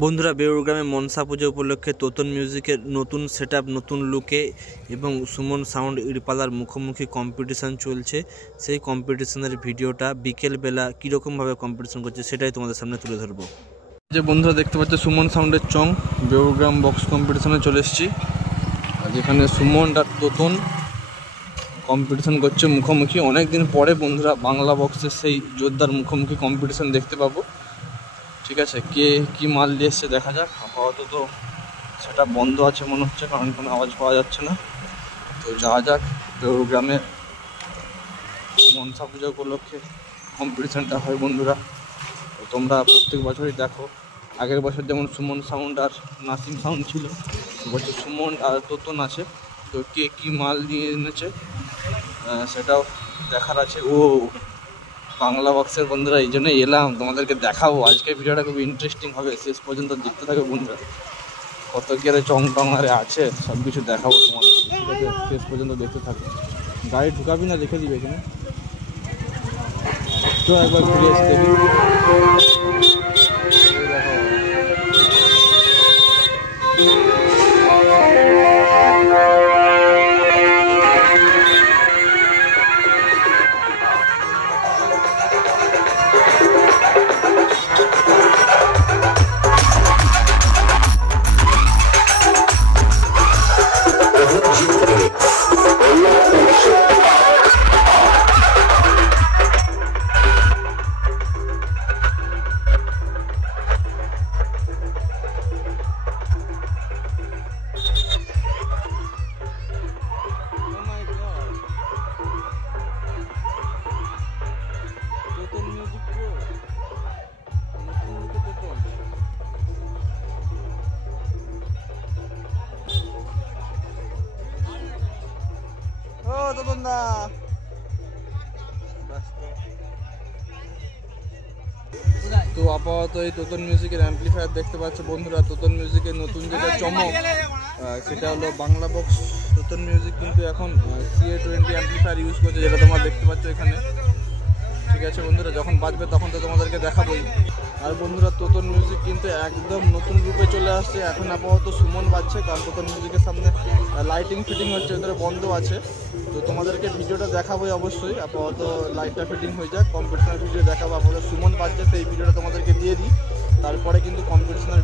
বন্ধুরা, বেউরগ্রামে মনসা পুজো উপলক্ষে তোতন মিউজিকের নতুন সেটআপ, নতুন লুকে এবং সুমন সাউন্ড ইরপালার মুখোমুখি কম্পিটিশান চলছে। সেই কম্পিটিশনের ভিডিওটা বিকেলবেলা কীরকমভাবে কম্পিটিশান করছে সেটাই তোমাদের সামনে তুলে ধরবো। যে বন্ধুরা দেখতে পাচ্ছ, সুমন সাউন্ডের চং বেউরগ্রাম বক্স কম্পিটিশানে চলে এসেছি। যেখানে সুমন আর তোতন কম্পিটিশান করছে মুখোমুখি। অনেক দিন পরে বন্ধুরা বাংলা বক্সের সেই যোদ্ধার মুখোমুখি কম্পিটিশান দেখতে পাবো। ঠিক আছে, কে কি মাল নিয়ে এসছে দেখা যাক। আপাতত তো সেটা বন্ধ আছে মনে হচ্ছে, কারণ কোনো আওয়াজ পাওয়া যাচ্ছে না। তো যাওয়া যাক বেউরগ্রামে মনসা পুজো উপলক্ষে কম্পিটিশানটা হয় বন্ধুরা। তো তোমরা প্রত্যেক বছরই দেখো। আগের বছর যেমন সুমন সাউন্ড আর নাসিম সাউন্ড ছিল, বছর সুমন আর তোতন আছে। তো কে কী মাল নিয়ে এনেছে সেটাও দেখার আছে। ও বাংলা বক্সের বন্ধুরা, এই জন্যই এলাম, তোমাদেরকে দেখাবো। আজকের ভিডিওটা খুব ইন্টারেস্টিং হবে, শেষ পর্যন্ত দেখতে থাকো বন্ধুরা। কত কি আরে চং টং আরে আছে সব কিছু দেখাবো তোমাদের, ঠিক আছে? শেষ পর্যন্ত দেখতে থাকো। গাড়ি ঢুকাবি না, লিখে দিবে এখানে। তো একবার ঘুরে এসে দেখি। তো আপাতত এই তোতন মিউজিকের অ্যাম্পলিফায়ার দেখতে পাচ্ছ বন্ধুরা। তোতন মিউজিকের নতুন যেটা চমক সেটা হলো বাংলা বক্স। তোতন মিউজিক কিন্তু এখন CA20 অ্যাম্পলিফায়ার ইউজ করছে, যেটা তোমরা দেখতে পাচ্ছ এখানে। ঠিক আছে বন্ধুরা, যখন বাজবে তখন তো তোমাদেরকে দেখাবোই। আর বন্ধুরা, তোতন মিউজিক কিন্তু একদম নতুন রূপে চলে আসছে। এখন আপাতত সুমন বাজছে, কারণ তোতন মিউজিকের সামনে লাইটিং ফিটিং হচ্ছে, ওদের বন্ধ আছে। তো তোমাদেরকে ভিডিওটা দেখাবোই অবশ্যই। আপাতত লাইটটা ফিটিং হয়ে যাক, কম্পিটিশনের ভিডিও দেখাবো। আপাতত সুমন বাজছে, সেই ভিডিওটা তোমাদেরকে দিয়ে দিই। তারপরে কিন্তু কম্পিটিশনের